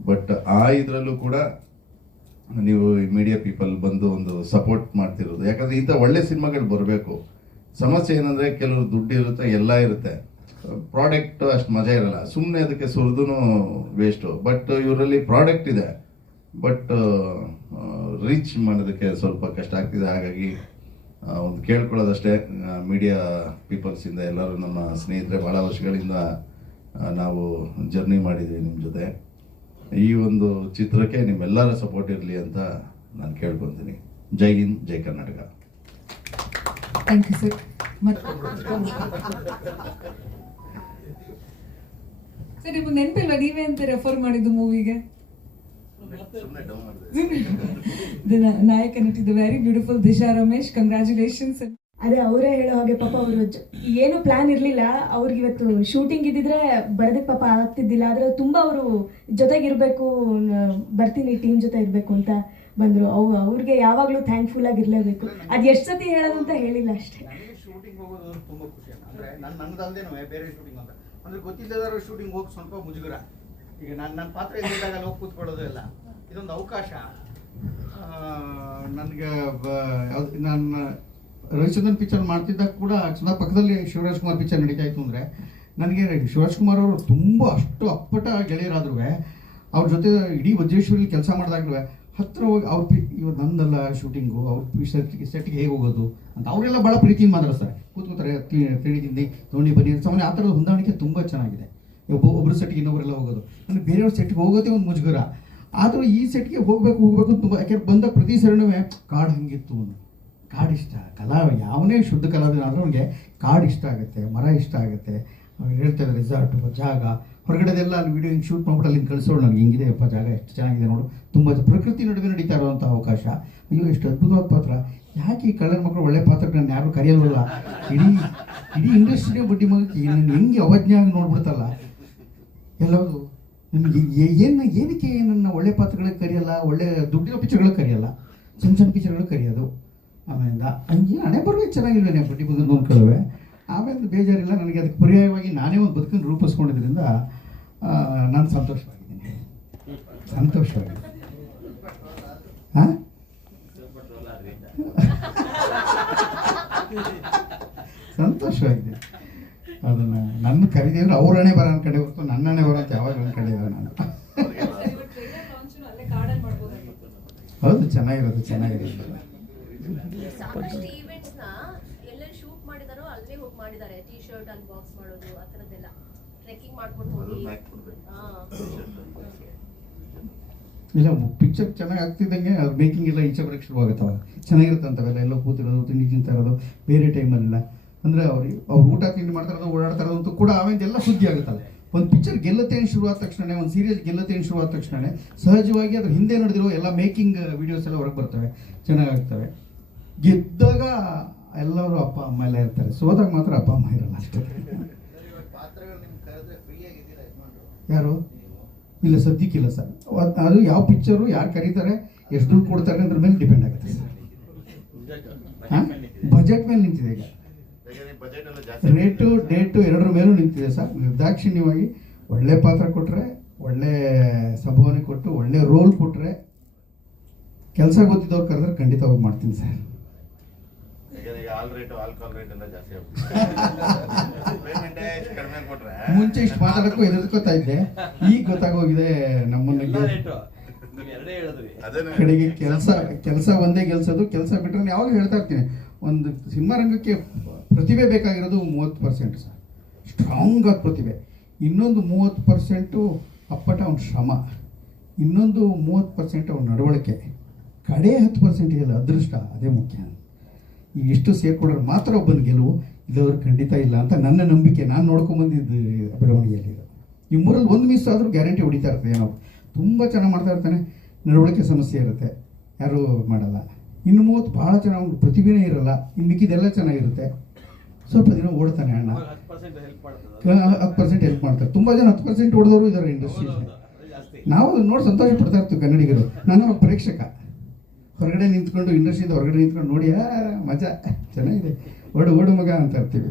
ಬಟ್ ಇದರಲ್ಲೂ ಕೂಡ ನೀವು ಮೀಡಿಯಾ ಪೀಪಲ್ ಬಂದು ಒಂದು ಸಪೋರ್ಟ್ ಮಾಡ್ತಿರೋದು. ಯಾಕಂದರೆ ಇಂಥ ಒಳ್ಳೆ ಸಿನಿಮಾಗಳು ಬರಬೇಕು. ಸಮಸ್ಯೆ ಏನಂದರೆ ಕೆಲವರು ದುಡ್ಡು ಇರುತ್ತೆ, ಎಲ್ಲ ಇರುತ್ತೆ, ಪ್ರಾಡಕ್ಟ್ ಅಷ್ಟು ಮಜಾ ಇರಲ್ಲ, ಸುಮ್ಮನೆ ಅದಕ್ಕೆ ಸುರಿದು ವೇಸ್ಟು. ಬಟ್ ಇವರಲ್ಲಿ ಪ್ರಾಡಕ್ಟ್ ಇದೆ, ಬಟ್ ರೀಚ್ ಮಾಡೋದಕ್ಕೆ ಸ್ವಲ್ಪ ಕಷ್ಟ ಆಗ್ತಿದೆ. ಹಾಗಾಗಿ ಒಂದು ಕೇಳ್ಕೊಳ್ಳೋದಷ್ಟೇ, ಮೀಡಿಯಾ ಪೀಪಲ್ಸಿಂದ ಎಲ್ಲರೂ ನಮ್ಮ ಸ್ನೇಹಿತರೆ, ಭಾಳ ವರ್ಷಗಳಿಂದ ನಾವು ಜರ್ನಿ ಮಾಡಿದ್ವಿ ನಿಮ್ಮ ಜೊತೆ. ಈ ಒಂದು ಚಿತ್ರಕ್ಕೆ ನಿಮ್ಮೆಲ್ಲರ ಸಪೋರ್ಟ್ ಇರಲಿ ಅಂತ ನಾನು ಕೇಳ್ಕೊತೀನಿ. ಜೈ ಹಿಂದ್, ಜೈ Karnataka. Thank you sir. Sir ನಿಮ್ಗೆ ನೆನಪಿಲ್ಲ ನೀವೇ ಅಂತ ರೆಫರ್ ಮಾಡಿದ್ದು ಮೂವಿಗೆ? ನಾಯಕ ನಟಿ the very beautiful Disha Ramesh, congratulations. ಅದೇ ಅವರೇ ಹೇಳೋ ಹಾಗೆ ಪಾಪ ಅವರು ಏನು ಪ್ಲಾನ್ ಇರಲಿಲ್ಲ ಅವ್ರಿಗೆ. ಇವತ್ತು ಶೂಟಿಂಗ್ ಇದ್ದಿದ್ರೆ ಬರೋದಕ್ಕೆ ಪಾಪ ಆಗ್ತಿದ್ದಿಲ್ಲ. ಆದರೆ ತುಂಬ ಅವರು ಜೊತೆಗಿರಬೇಕು, ಬರ್ತೀನಿ ಟೀಮ್ ಜೊತೆ ಇರಬೇಕು ಅಂತ ಬಂದರು. ಅವ್ರಿಗೆ ಯಾವಾಗಲೂ ಥ್ಯಾಂಕ್ಫುಲ್ ಆಗಿರಲೇಬೇಕು. ಅದು ಎಷ್ಟು ಸತಿ ಹೇಳೋದು ಅಂತ ಹೇಳಿಲ್ಲ ಅಷ್ಟೇ. ಶೂಟಿಂಗ್ ಹೋಗೋದು ತುಂಬ ಖುಷಿ. ಅಂದರೆ ನನ್ನದಲ್ದೇನು ಬೇರೆ ಶೂಟಿಂಗ್ ಅಂತ ಅಂದರೆ ಗೊತ್ತಿಲ್ಲದಾದ್ರು ಶೂಟಿಂಗ್ ಹೋಗಿ ಸ್ವಲ್ಪ ಮುಜುಗರ. ಈಗ ನನ್ನ ಪಾತ್ರ ಇದ್ದಾಗ ಅಲ್ಲಿ ಹೋಗಿ ಕೂತ್ಕೊಳ್ಳೋದು ಎಲ್ಲ ಇದೊಂದು ಅವಕಾಶ ನನಗೆ. ನಾನು ರವಿಚಂದ್ರನ್ ಪಿಕ್ಚರ್ ಮಾಡ್ತಿದ್ದಾಗ ಕೂಡ ಸುಧಾ ಪಕ್ಕದಲ್ಲಿ ಶಿವರಾಜ್ ಕುಮಾರ್ ಪಿಕ್ಚರ್ ನಡೀತಾ ಇತ್ತು. ಅಂದರೆ ನನಗೆ ಶಿವರಾಜ್ ಕುಮಾರ್ ಅವರು ತುಂಬ ಅಷ್ಟು ಅಪ್ಪಟ ಗೆಳೆಯರಾದ್ರೂ ಅವ್ರ ಜೊತೆ ಇಡೀ ವಜ್ರೇಶ್ವರಲ್ಲಿ ಕೆಲಸ ಮಾಡಿದಾಗಲೂ ಹತ್ತಿರ ಹೋಗಿ ಅವ್ರ ಇವ್ರು ನಂದಲ್ಲ ಶೂಟಿಂಗು, ಅವ್ರ ಸೆಟ್ಗೆ ಹೇಗೆ ಹೋಗೋದು ಅಂತ ಅವರೆಲ್ಲ ಭಾಳ ಪ್ರೀತಿಯಿಂದ ಮಾತಾಡ್ತಾರೆ. ಕೂತ್ಕೋತಾರೆ, ತಿಳಿದಿದ್ದಿ ತೊಗೊಂಡು ಬನ್ನಿ ಸಾಮಾನ್ಯ. ಆ ಥರದ ಹೊಂದಾಣಿಕೆ ತುಂಬ ಚೆನ್ನಾಗಿದೆ. ಒಬ್ಬರು ಸೆಟ್ಗೆ ಇನ್ನೊಬ್ಬರೆಲ್ಲ ಹೋಗೋದು, ನನಗೆ ಬೇರೆಯವ್ರ ಸೆಟ್ಗೆ ಹೋಗೋದೇ ಒಂದು ಮುಜುಗರ. ಆದರೂ ಈ ಸೆಟ್ಗೆ ಹೋಗಬೇಕು ತುಂಬ, ಯಾಕೆಂದ್ರೆ ಬಂದ ಪ್ರತಿ ಸರಿನೂ ಕಾಡು ಹಂಗಿತ್ತು, ಕಾಡು ಇಷ್ಟ. ಯಾವನೇ ಶುದ್ಧ ಕಲಾವಿದನಾದ್ರೂ ಅವ್ನಿಗೆ ಕಾಡು ಇಷ್ಟ ಆಗುತ್ತೆ, ಮರ ಇಷ್ಟ ಆಗುತ್ತೆ. ಅವ್ರು ಹೇಳ್ತಾ ಇದ್ದಾರೆ ರೆಸಾರ್ಟು, ಜಾಗ, ಹೊರಗಡೆದೆಲ್ಲ ಅಲ್ಲಿ ವೀಡಿಯೋ ಹಿಂಗೆ ಶೂಟ್ ಮಾಡ್ಬಿಟ್ಟು ಅಲ್ಲಿ ಕಳಿಸೋಳು. ನನಗೆ ಹಿಂಗಿದೆ ಅಪ್ಪ ಜಾಗ, ಎಷ್ಟು ಚೆನ್ನಾಗಿದೆ ನೋಡು, ತುಂಬ ಪ್ರಕೃತಿ ನಡುವೆ ನಡೀತಾ ಇರುವಂಥ ಅವಕಾಶ. ಅಯ್ಯೋ ಎಷ್ಟು ಅದ್ಭುತವಾದ ಪಾತ್ರ. ಯಾಕೆ ಈ ಕಳ್ಳರ ಮಕ್ಕಳು ಒಳ್ಳೆ ಪಾತ್ರಗಳನ್ನ ಯಾರು ಕರೆಯಲ್ವಲ್ಲ? ಇಡೀ ಇಂಡಸ್ಟ್ರಿಯ ಬಡ್ಡಿ ಮಗಕ್ಕೆ ನನ್ನ ಹೆಂಗೆ ಅವಜ್ಞಾಗಿ ನೋಡ್ಬಿಡ್ತಲ್ಲ ಎಲ್ಲವುದು. ನನಗೆ ಏನಕ್ಕೆ ನನ್ನ ಒಳ್ಳೆ ಪಾತ್ರಗಳಿಗೆ ಕರೆಯಲ್ಲ, ಒಳ್ಳೆ ದುಡ್ಡಿನ ಪಿಕ್ಚರ್ಗಳಿಗೆ ಕರೆಯಲ್ಲ, ಸಣ್ಣ ಪಿಕ್ಚರ್ಗಳಿಗೆ ಕರೆಯೋದು. ಆಮೇಲೆ ಹಂಗೆ ಹಣೆ ಬರಬೇಕು ಚೆನ್ನಾಗಿಲ್ವೇನೆ ಬಡ್ಡಿ ಬಂದು ನೋಡ್ಕೊಳ್ಳುವೆ. ಆಮೇಲೆ ಬೇಜಾರಿಲ್ಲ ನನಗೆ. ಅದಕ್ಕೆ ಪರ್ಯಾಯವಾಗಿ ನಾನೇ ಒಂದು ಬದುಕನ್ನು ರೂಪಿಸ್ಕೊಂಡಿದ್ದರಿಂದ ನಾನು ಸಂತೋಷವಾಗಿದ್ದೀನಿ. ಹಾಂ ಸಂತೋಷವಾಗಿದೆ. ಅದನ್ನು ನನ್ನ ಕರೀದಿದ್ರೆ ಅವ್ರ ಹಣೆ ಬರೋ ಕಡೆ ಹೊರತು ನನ್ನ ಹಣೆ ಬರೋ ಅಂತ ಯಾವಾಗ ಅನ್ಕೊಂಡಿದ್ದೆ ನಾನು. ಹೌದು, ಚೆನ್ನಾಗಿರೋದು. ಸಾಕಷ್ಟು ಈವೆಂಟ್ಸ್ ನ ಎಲ್ಲೆಲ್ಲಿ ಶೂಟ್ ಮಾಡಿದಾರೋ ಅಲ್ಲೇ ಹೋಗಿ ಮಾಡಿದ್ದಾರೆ. ಟೀ ಶರ್ಟ್ ಅನ್ಬಾಕ್ಸ್ ಮಾಡೋದು, ಆ ಥರದ್ದೆಲ್ಲ ಟ್ರೆಕ್ಕಿಂಗ್ ಮಾಡ್ಕೊಂಡು ಹೋಗಿ. ಇಲ್ಲ, ಪಿಕ್ಚರ್ ಚೆನ್ನಾಗಿ ಆಗ್ತಿದ್ದಂಗೆ ಅದು ಮೇಕಿಂಗ್ ಎಲ್ಲ ಈಚೆ ಬರೋಕ್ಕೆ ಶುರು ಆಗುತ್ತವ. ಚೆನ್ನಾಗಿರುತ್ತೆ ಅಂತವೆಲ್ಲ, ಎಲ್ಲ ಕೂತಿರೋದು, ತಿಂಡಿ ತಿಂತಾ ಇರೋದು ಬೇರೆ ಟೈಮಲ್ಲ. ಅಂದರೆ ಅವ್ರು ಊಟ ತಿಂಡಿ ಮಾಡ್ತಾ ಇರೋದು, ಓಡಾಡ್ತಾ ಇರೋದು ಕೂಡ ಆಮೇಲೆ ಸುದ್ದಿ ಆಗುತ್ತಲ್ಲ. ಒಂದು ಪಿಕ್ಚರ್ ಗೆಲ್ಲತ್ತೆ ಏನು ಶುರುವಾದ ತಕ್ಷಣ, ಒಂದು ಸೀರಿಯಲ್ ಗೆಲ್ಲತ್ತೆ ಏನು ಶುರುವಾದ ತಕ್ಷಣ ಸಹಜವಾಗಿ ಅದ್ರ ಹಿಂದೆ ನಡೆದಿರೋ ಎಲ್ಲ ಮೇಕಿಂಗ್ ವಿಡಿಯೋಸ್ ಎಲ್ಲ ಹೊರಗೆ ಬರ್ತವೆ, ಚೆನ್ನಾಗಾಗ್ತವೆ. ಗೆದ್ದಾಗ ಎಲ್ಲರೂ ಅಪ್ಪ ಅಮ್ಮ ಎಲ್ಲ ಇರ್ತಾರೆ, ಸೋದಾಗ ಮಾತ್ರ ಅಪ್ಪ ಅಮ್ಮ ಇರಲ್ಲ ಅಷ್ಟೇ. ಯಾರು ಇಲ್ಲ, ಸದ್ಯಕ್ಕಿಲ್ಲ ಸರ್. ಅದು ಯಾವ ಪಿಕ್ಚರು ಯಾರು ಕರೀತಾರೆ, ಎಷ್ಟು ದುಡ್ಡು ಕೊಡ್ತಾರೆ ಅದ್ರ ಮೇಲೆ ಡಿಪೆಂಡ್ ಆಗುತ್ತೆ ಸರ್. ಹಾಂ, ಬಜೆಟ್ ಮೇಲೆ ನಿಂತಿದೆ ಈಗ. ರೇಟು ಡೇಟು ಎರಡರ ಮೇಲೂ ನಿಂತಿದೆ ಸರ್. ನಿರ್ದಾಕ್ಷಿಣ್ಯವಾಗಿ ಒಳ್ಳೆ ಪಾತ್ರ ಕೊಟ್ಟರೆ, ಒಳ್ಳೆ ಸಂಭಾವನೆ ಕೊಟ್ಟು, ಒಳ್ಳೆ ರೋಲ್ ಕೊಟ್ಟರೆ, ಕೆಲಸ ಗೊತ್ತಿದ್ದವ್ರು ಕರೆದ್ರೆ ಖಂಡಿತ ಹೋಗಿ ಮಾಡ್ತೀನಿ ಸರ್. ಮುಂಚೆ ಇಷ್ಟು ಮಾತಾಡಕ್ಕೂ ಎದುರ್ಕೋತಾ ಇದ್ದೆ, ಈಗ ಗೊತ್ತಾಗೋಗಿದೆ ನಮ್ಮನ್ನ ಕಡೆಗೆ ಕೆಲಸ ಒಂದೇ ಗೆಲ್ಸೋದು. ಕೆಲಸ ಬಿಟ್ಟರೆ ಯಾವಾಗ ಹೇಳ್ತಾ ಇರ್ತೀನಿ, ಒಂದು ಸಿನಿಮಾ ರಂಗಕ್ಕೆ ಪ್ರತಿಭೆ ಬೇಕಾಗಿರೋದು 30% ಸರ್, ಸ್ಟ್ರಾಂಗ್ ಆದ ಪ್ರತಿಭೆ. ಇನ್ನೊಂದು 30% ಅಪ್ಪಟ ಅವ್ನ ಶ್ರಮ, ಇನ್ನೊಂದು 30% ಅವ್ನ ನಡವಳಿಕೆ, ಕಡೆ 10% ಇದೆಯಲ್ಲ ಅದೃಷ್ಟ, ಅದೇ ಮುಖ್ಯ. ಈಗ ಇಷ್ಟು ಸೇರ್ಕೊಂಡ್ರೆ ಮಾತ್ರ ಒಬ್ಬನ ಗೆಲುವು, ಇಲ್ಲವ್ರು ಖಂಡಿತ ಇಲ್ಲ ಅಂತ ನನ್ನ ನಂಬಿಕೆ. ನಾನು ನೋಡ್ಕೊಂಬಂದಿದ್ದು ಬೆಳವಣಿಗೆಯಲ್ಲಿ ಈ ಮೂರಲ್ಲಿ ಒಂದು ಮಿಸ್ ಆದರೂ ಗ್ಯಾರಂಟಿ ಹೊಡಿತಾ ಇರ್ತದೆ. ಏನೋ ತುಂಬ ಚೆನ್ನಾಗಿ ಮಾಡ್ತಾ ಇರ್ತಾನೆ, ನಡವಳಿಕೆ ಸಮಸ್ಯೆ ಇರುತ್ತೆ, ಯಾರೂ ಮಾಡಲ್ಲ. ಇನ್ನು 30 ಭಾಳ ಚೆನ್ನಾಗಿ ಪ್ರತಿಭೆನೇ ಇರಲ್ಲ, ಇನ್ನು ಮಿಕ್ಕಿದೆಲ್ಲ ಚೆನ್ನಾಗಿರುತ್ತೆ. ಸ್ವಲ್ಪ ದಿನ ಓಡ್ತಾನೆ ಅಣ್ಣ, 10% ಹೆಲ್ಪ್ ಮಾಡ್ತಾರೆ. ತುಂಬ ಜನ 10% ಹೊಡೆದವರು ಇದ್ದಾರೆ ಇಂಡಸ್ಟ್ರಿ. ನಾವು ಅದನ್ನು ನೋಡಿ ಸಂತೋಷ ಪಡ್ತಾ ಇರ್ತೀವಿ ಕನ್ನಡಿಗರು. ನಾನು ಪ್ರೇಕ್ಷಕ, ಹೊರಗಡೆ ನಿಂತ್ಕೊಂಡು, ಇಂಡಸ್ಟ್ರಿಯಿಂದ ಹೊರಗಡೆ ನಿಂತ್ಕೊಂಡು ನೋಡಿ ಮಜಾ ಚೆನ್ನಾಗಿದೆ, ಓಡು ಮಗ ಅಂತ ಇರ್ತೀವಿ.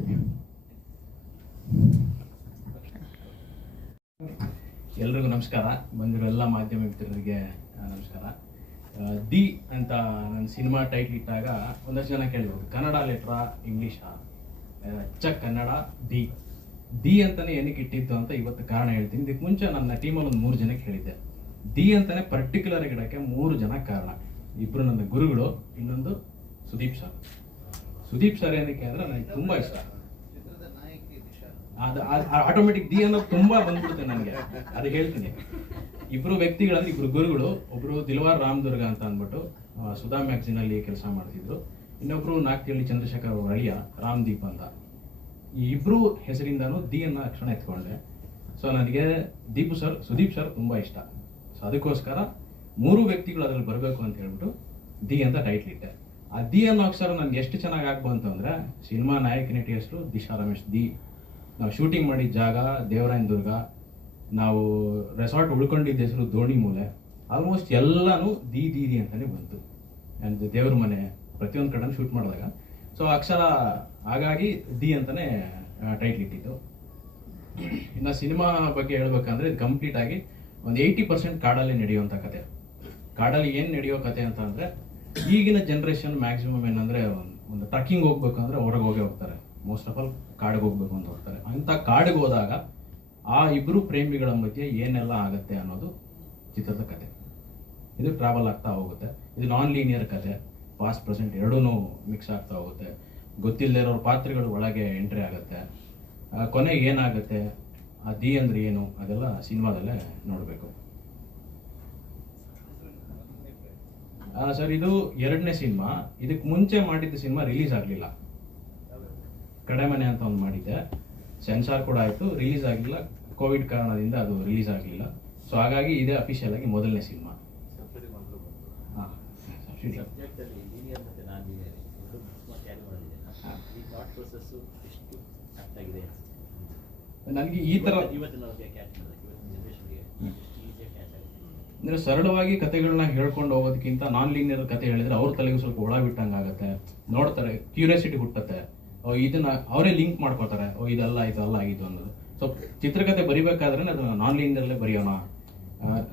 ಎಲ್ರಿಗೂ ನಮಸ್ಕಾರ. ಬಂದಿರೋ ಎಲ್ಲ ಮಾಧ್ಯಮ ಮಿತ್ರರಿಗೆ ನಮಸ್ಕಾರ. ದಿ ಅಂತ ನನ್ನ ಸಿನಿಮಾ ಟೈಟ್ಲ್ ಇಟ್ಟಾಗ ಒಂದಷ್ಟು ಜನ ಕೇಳಿದ್ರು, ಕನ್ನಡ ಲೆಟ್ರಾ ಇಂಗ್ಲೀಷಾ? ಕನ್ನಡ ದಿ. ದಿ ಅಂತಾನೆ ಏನಕ್ಕೆ ಇಟ್ಟಿದ್ದು ಅಂತ ಇವತ್ತು ಕಾರಣ ಹೇಳ್ತೀನಿ. ಇದಕ್ಕೆ ಮುಂಚೆ ನನ್ನ ಟೀಮಲ್ಲಿ ಒಂದು 3 ಜನಕ್ಕೆ ಹೇಳಿದ್ದೆ. ದಿ ಅಂತಾನೆ ಪರ್ಟಿಕ್ಯುಲರ್ ಗಿಡಕ್ಕೆ 3 ಜನ ಕಾರಣ. ಇಬ್ರು ನನ್ನ ಗುರುಗಳು, ಇನ್ನೊಂದು ಸುದೀಪ್ ಸರ್. ಸುದೀಪ್ ಸರ್ ಏನಕ್ಕೆ ಅಂದ್ರೆ ನನಗೆ ತುಂಬಾ ಇಷ್ಟ. ಅದು ಆಟೋಮೆಟಿಕ್ ದಿ ಅನ್ನೋದು ತುಂಬಾ ಬಂದ್ಬಿಡುತ್ತೆ ನನಗೆ, ಅದು ಹೇಳ್ತೀನಿ. ಇಬ್ರು ವ್ಯಕ್ತಿಗಳಂದ್ರೆ ಇಬ್ರು ಗುರುಗಳು. ಒಬ್ರು ದಿಲ್ವಾರ್ ರಾಮದುರ್ಗ ಅಂತ ಅಂದ್ಬಿಟ್ಟು ಸುಧಾ ಮ್ಯಾಗ್ಝಿನ್ ಅಲ್ಲಿ ಕೆಲಸ ಮಾಡ್ತಿದ್ರು. ಇನ್ನೊಬ್ರು ನಾಗ್ತಿಹಳ್ಳಿ ಚಂದ್ರಶೇಖರ್ ಅವ್ರ ಅಳಿಯ ರಾಮ್ದೀಪ್ ಅಂತ. ಈ ಇಬ್ರು ಹೆಸರಿಂದಾನು ದಿ ಅನ್ನೋ ಅಕ್ಷರ ಎತ್ಕೊಂಡೆ. ಸೊ ನನಗೆ ಸುದೀಪ್ ಸರ್ ತುಂಬಾ ಇಷ್ಟ. ಸೊ ಅದಕ್ಕೋಸ್ಕರ 3 ವ್ಯಕ್ತಿಗಳು ಅದ್ರಲ್ಲಿ ಬರಬೇಕು ಅಂತ ಹೇಳ್ಬಿಟ್ಟು ದಿ ಅಂತ ಟೈಟ್ಲ್ ಇಟ್ಟೆ. ಆ ದಿ ಅನ್ನೋ ಅಕ್ಷರ ನನ್ಗೆ ಎಷ್ಟು ಚೆನ್ನಾಗಿ ಆಗ್ಬಂತು ಅಂದ್ರೆ, ಸಿನಿಮಾ ನಾಯಕ ನಟಿ ಹೆಸರು ದಿಶಾ ರಮೇಶ್ ದಿ, ನಾವು ಶೂಟಿಂಗ್ ಮಾಡಿದ ಜಾಗ ದೇವರಾಯನ ದುರ್ಗ, ನಾವು ರೆಸಾರ್ಟ್ ಉಳ್ಕೊಂಡಿದ್ದ ಹೆಸರು ದೋಣಿ ಮೂಲೆ, ಆಲ್ಮೋಸ್ಟ್ ಎಲ್ಲಾನು ದಿ ದಿ ದಿ ಅಂತಾನೆ ಬಂತು. ಆ್ಯಂಡ್ ದೇವ್ರ ಮನೆ ಪ್ರತಿಯೊಂದು ಕಡೆ ಶೂಟ್ ಮಾಡಿದಾಗ ಸೊ ಅಕ್ಷರ ಹಾಗಾಗಿ ದಿ ಅಂತಾನೆ ಟೈಟ್ಲ್ ಇಟ್ಟಿದ್ದು. ಇನ್ನು ಸಿನಿಮಾ ಬಗ್ಗೆ ಹೇಳ್ಬೇಕಂದ್ರೆ ಇದು ಕಂಪ್ಲೀಟ್ ಆಗಿ ಒಂದು 80% ಕಾಡಲ್ಲಿ ನಡೆಯುವಂಥ ಕತೆ. ಕಾಡಲ್ಲಿ ಏನು ನಡೆಯೋ ಕತೆ ಅಂತ ಅಂದರೆ, ಈಗಿನ ಜನ್ರೇಷನ್ ಮ್ಯಾಕ್ಸಿಮಮ್ ಏನಂದರೆ ಒಂದು ಟ್ರಕ್ಕಿಂಗ್ ಹೋಗ್ಬೇಕು ಅಂದರೆ ಹೊರಗೆ ಹೋಗ್ತಾರೆ. ಮೋಸ್ಟ್ ಆಫ್ ಆಲ್ ಕಾಡಿಗೆ ಹೋಗ್ಬೇಕು ಅಂತ ಹೋಗ್ತಾರೆ. ಅಂಥ ಕಾಡಿಗೆ ಹೋದಾಗ ಆ ಇಬ್ಬರು ಪ್ರೇಮಿಗಳ ಮಧ್ಯೆ ಏನೆಲ್ಲ ಆಗುತ್ತೆ ಅನ್ನೋದು ಚಿತ್ರದ ಕತೆ. ಇದು ಟ್ರಾವೆಲ್ ಆಗ್ತಾ ಹೋಗುತ್ತೆ. ಇದು ನಾನ್ ಲೀನಿಯರ್ ಕತೆ, ಪಾಸ್ಟ್ ಪ್ರೆಸೆಂಟ್ ಎರಡೂ ಮಿಕ್ಸ್ ಆಗ್ತಾ ಹೋಗುತ್ತೆ. ಗೊತ್ತಿಲ್ಲದೆ ಇರೋರ ಪಾತ್ರಗಳು ಒಳಗೆ ಎಂಟ್ರಿ ಆಗುತ್ತೆ. ಕೊನೆಗೆ ಏನಾಗುತ್ತೆ, ಆ ದಿ ಅಂದ್ರೆ ಏನು, ಅದೆಲ್ಲ ಸಿನಿಮಾದಲ್ಲೇ ನೋಡಬೇಕು. ಸರ್ ಇದು 2ನೇ ಸಿನಿಮಾ. ಇದಕ್ಕೆ ಮುಂಚೆ ಮಾಡಿದ್ದ ಸಿನಿಮಾ ರಿಲೀಸ್ ಆಗಲಿಲ್ಲ. ಕಡೆಮನೆ ಅಂತ ಒಂದು ಮಾಡಿದ್ದೆ, ಸೆನ್ಸಾರ್ ಕೂಡ ಆಯಿತು, ರಿಲೀಸ್ ಆಗಲಿಲ್ಲ. ಕೋವಿಡ್ ಕಾರಣದಿಂದ ಅದು ರಿಲೀಸ್ ಆಗಲಿಲ್ಲ. ಸೊ ಹಾಗಾಗಿ ಇದೇ ಅಫಿಷಿಯಲ್ ಆಗಿ ಮೊದಲನೇ ಸಿನಿಮಾ. ನನಗೆ ಈ ತರ ಅಂದ್ರೆ ಸರಳವಾಗಿ ಕತೆಗಳನ್ನ ಹೇಳ್ಕೊಂಡು ಹೋಗೋದಕ್ಕಿಂತ ನಾನ್ ಲೀನಿಯರ್ ಕತೆ ಹೇಳಿದ್ರೆ ಅವ್ರ ತಲೆಗೂ ಸ್ವಲ್ಪ ಒಳ ಬಿಟ್ಟಂಗೆ ಆಗುತ್ತೆ. ನೋಡ್ತಾರೆ, ಕ್ಯೂರಿಯಾಸಿಟಿ ಹುಟ್ಟುತ್ತೆ, ಇದನ್ನ ಅವರೇ ಲಿಂಕ್ ಮಾಡ್ಕೋತಾರೆ, ಇದೆಲ್ಲ ಆಯ್ತು ಅಲ್ಲ ಆಗಿತ್ತು ಅನ್ನೋದು. ಸೊ ಚಿತ್ರಕಥೆ ಬರಿಬೇಕಾದ್ರೆ ಅದು ನಾನ್ ಲೀನಿಯರ್ಲೇ ಬರೆಯೋಣ,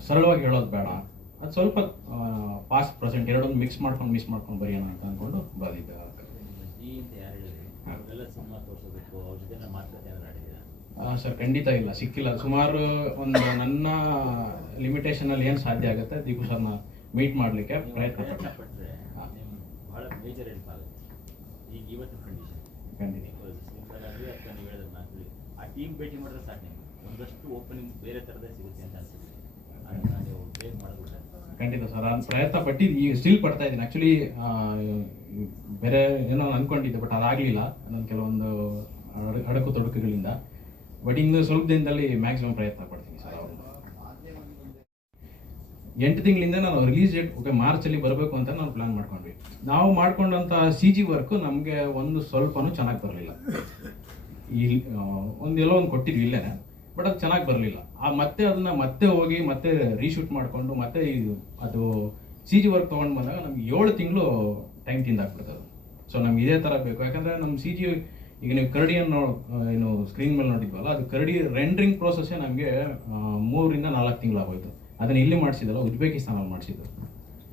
ಸರಳವಾಗಿ ಹೇಳೋದು ಬೇಡ, ಅದು ಸ್ವಲ್ಪ ಪಾಸ್ಟ್ ಪ್ರೆಸೆಂಟ್ ಎರಡೊಂದು ಮಿಕ್ಸ್ ಮಾಡ್ಕೊಂಡು ಬರೆಯೋಣ ಅಂತ ಅಂದ್ಕೊಂಡು ಬರೆದಿದ್ದೆ. ಸರ್ ಖಂಡಿತ ಇಲ್ಲ, ಸಿಕ್ಕಿಲ್ಲ. ಸುಮಾರು ಒಂದು ನನ್ನ ಲಿಮಿಟೇಷನ್ ಅಲ್ಲಿ ಏನು ಸಾಧ್ಯ ಆಗುತ್ತೆ ದೀಪು ಸರ್ನ ಮೀಟ್ ಮಾಡಲಿಕ್ಕೆ ಪ್ರಯತ್ನ ಪಟ್ಟೆ. ಖಂಡಿತ ಟೀಮ್ ಭೇಟಿ ಮಾಡಿದ್ರೆ ಸಾಕು, ಒಂದಷ್ಟು ಓಪನಿಂಗ್ ಬೇರೆ ಥರದೇ ಸಿಗುತ್ತೆ ಅಂತ ಅನ್ಸುತ್ತೆ. ಖಂಡಿತ ಸರ್, ನಾನು ಪ್ರಯತ್ನ ಪಟ್ಟಿದ್ದು, ಈಗ ಸ್ಟಿಲ್ ಪಡ್ತಾ ಇದ್ದೀನಿ. ಆ್ಯಕ್ಚುಲಿ ಬೇರೆ ಏನೋ ಅನ್ಕೊಂಡಿದ್ದೆ, ಬಟ್ ಅದಾಗಲಿಲ್ಲ ನನ್ನ ಕೆಲವೊಂದು ಅಡಕು ತೊಡಕುಗಳಿಂದ. ಬಟ್ ಇನ್ನು ಸ್ವಲ್ಪ ದಿನದಲ್ಲಿ ಮ್ಯಾಕ್ಸಿಮಮ್ ಪ್ರಯತ್ನ ಪಡ್ತೀನಿ ಸರ್. 8 ತಿಂಗಳಿಂದ ನಾನು ರಿಲೀಸ್ ಡೇಟ್ ಮಾರ್ಚಲ್ಲಿ ಬರಬೇಕು ಅಂತ ನಾವು ಪ್ಲಾನ್ ಮಾಡ್ಕೊಂಡ್ವಿ. ನಾವು ಮಾಡ್ಕೊಂಡಂಥ CG ವರ್ಕು ನಮಗೆ ಒಂದು ಸ್ವಲ್ಪನೂ ಚೆನ್ನಾಗಿ ಬರಲಿಲ್ಲ. ಎಲ್ಲೋ ಒಂದು ಕೊಟ್ಟಿದ್ವಿ ಇಲ್ಲೇನೆ, ಬಟ್ ಅದು ಚೆನ್ನಾಗಿ ಬರಲಿಲ್ಲ. ಮತ್ತೆ ಅದನ್ನ ಹೋಗಿ ರೀಶೂಟ್ ಮಾಡಿಕೊಂಡು ಅದು CG ವರ್ಕ್ ತೊಗೊಂಡು ಬಂದಾಗ ನಮ್ಗೆ 7 ತಿಂಗಳು ಟೈಮ್ ತಿಂದಾಕ್ಬಿಡ್ತದೆ. ಸೊ ನಮ್ಗೆ ಇದೇ ಥರ ಬೇಕು. ಯಾಕಂದರೆ ನಮ್ಮ CG ಈಗ ನೀವು ಕರಡಿಯನ್ನು ಏನು ಸ್ಕ್ರೀನ್ ಮೇಲೆ ನೋಡಿದ್ವಲ್ಲ, ಅದು ಕರಡಿ ರೆಂಡ್ರಿಂಗ್ ಪ್ರೋಸೆಸ್ಸೇ ನಮಗೆ 3 ರಿಂದ 4 ತಿಂಗಳು ಆಗೋಯ್ತು. ಅದನ್ನು ಇಲ್ಲಿ ಮಾಡಿಸಿದಲ್ಲ, ಉಜ್ಬೇಕಿಸ್ತಾನಲ್ಲಿ ಮಾಡಿಸಿದ್ದು.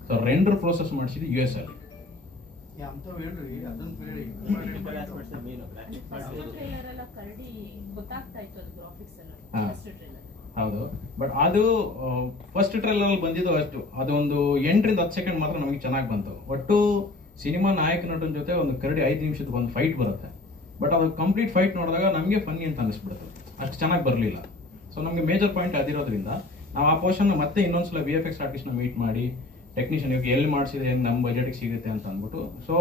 ಸೊ ರೆಂಡರ್ ಪ್ರೋಸೆಸ್ ಮಾಡಿಸಿದ್ದು US ಅಲ್ಲಿ. ಹೌದು, ಬಟ್ ಅದು ಫಸ್ಟ್ ಟ್ರೈಲರ್ ಬಂದಿದ್ದು ಅಷ್ಟು, ಅದೊಂದು 8 ರಿಂದ 10 ಸೆಕೆಂಡ್ ಮಾತ್ರ ನಮಗೆ ಚೆನ್ನಾಗಿ ಬಂತು. ಒಟ್ಟು ಸಿನಿಮಾ ನಾಯಕ ನಟನ ಜೊತೆ ಒಂದು ಕರಡಿ 5 ನಿಮಿಷದ ಒಂದು ಫೈಟ್ ಬರುತ್ತೆ. ಬಟ್ ಅದು ಕಂಪ್ಲೀಟ್ ಫೈಟ್ ನೋಡಿದಾಗ ನಮಗೆ ಫನ್ನಿ ಅಂತ ಅನಿಸ್ಬಿಡುತ್ತೆ, ಅಷ್ಟು ಚೆನ್ನಾಗಿ ಬರಲಿಲ್ಲ. ಸೊ ನಮಗೆ ಮೇಜರ್ ಪಾಯಿಂಟ್ ಅದಿರೋದ್ರಿಂದ ನಾವು ಆ ಪೋರ್ಷನ್ನ ಮತ್ತೆ ಇನ್ನೊಂದ್ಸಲ VFX ಆರ್ಟಿಸ್ಟ್ನ ಮೀಟ್ ಮಾಡಿ, ಟೆಕ್ನಿಷಿಯನ್ ಇವಾಗ ಎಲ್ಲಿ ಮಾಡಿಸಿದೆ, ಹೆಂಗೆ ನಮ್ಮ ಬಜೆಟ್ಗೆ ಸಿಗುತ್ತೆ ಅಂತ ಅಂದ್ಬಿಟ್ಟು. ಸೊ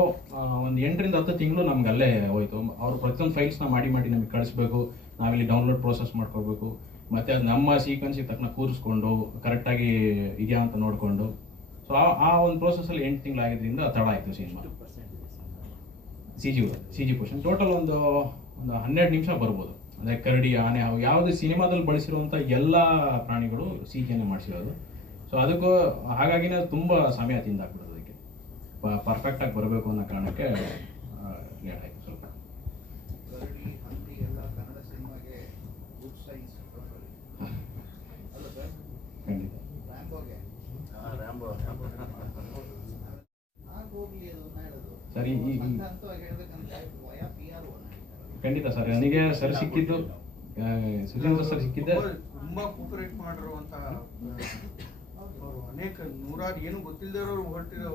ಒಂದು 8 ರಿಂದ 10 ತಿಂಗಳು ನಮ್ಗೆ ಅಲ್ಲೇ ಹೋಯ್ತು. ಅವರು ಪ್ರತಿಯೊಂದು ಫೈಲ್ಸ್ನ ಮಾಡಿ ನಮಗೆ ಕಳಿಸ್ಬೇಕು, ನಾವಿಲ್ಲಿ ಡೌನ್ಲೋಡ್ ಪ್ರೋಸೆಸ್ ಮಾಡ್ಕೋಬೇಕು, ಮತ್ತು ಅದು ನಮ್ಮ ಸೀಕ್ವೆನ್ಸಿಗೆ ತಕ್ಕನ ಕೂರಿಸ್ಕೊಂಡು ಕರೆಕ್ಟಾಗಿ ಇದೆಯಾ ಅಂತ ನೋಡಿಕೊಂಡು. ಸೊ ಆ ಒಂದು ಪ್ರೋಸೆಸ್ಸಲ್ಲಿ 8 ತಿಂಗಳು ಆಗಿದ್ದರಿಂದ ತಡ ಆಯಿತು ಸಿನಿಮಾ. CG ಪೋರ್ಷನ್ ಟೋಟಲ್ ಒಂದು 12 ನಿಮಿಷ ಬರ್ಬೋದು. ಅಂದರೆ ಕರಡಿ, ಆನೆ, ಯಾವುದು ಸಿನಿಮಾದಲ್ಲಿ ಬಳಸಿರುವಂಥ ಎಲ್ಲ ಪ್ರಾಣಿಗಳು CGನೇ ಮಾಡಿಸಿರೋದು. ಸೊ ಅದಕ್ಕೂ ಹಾಗಾಗಿನೇ ತುಂಬ ಸಮಯ ತಿಂದಾಕ್ಬಿಡೋದು. ಅದಕ್ಕೆ ಪರ್ಫೆಕ್ಟಾಗಿ ಬರಬೇಕು ಅನ್ನೋ ಕಾರಣಕ್ಕೆ ಲೇಟ್ ಆಯಿತು ಸ್ವಲ್ಪ. ಖಂಡಿತ ಸರಿ, ಖಂಡಿತ ಸರ್. ನನಗೆ ಸರ್ ಸಿಕ್ಕಿದ್ದು ಸುಧೀಂದ್ರ ಸರ್ ಸಿಕ್ಕಿದ್ದೆ ತುಂಬಾ ಕೋಪರೇಟ್ ಮಾಡಿರುವಂತ ಅವರು ಅನೇಕ ನೂರಾರು ಏನು ಗೊತ್ತಿಲ್ಲದವರು ಹೊರಟಿರೋ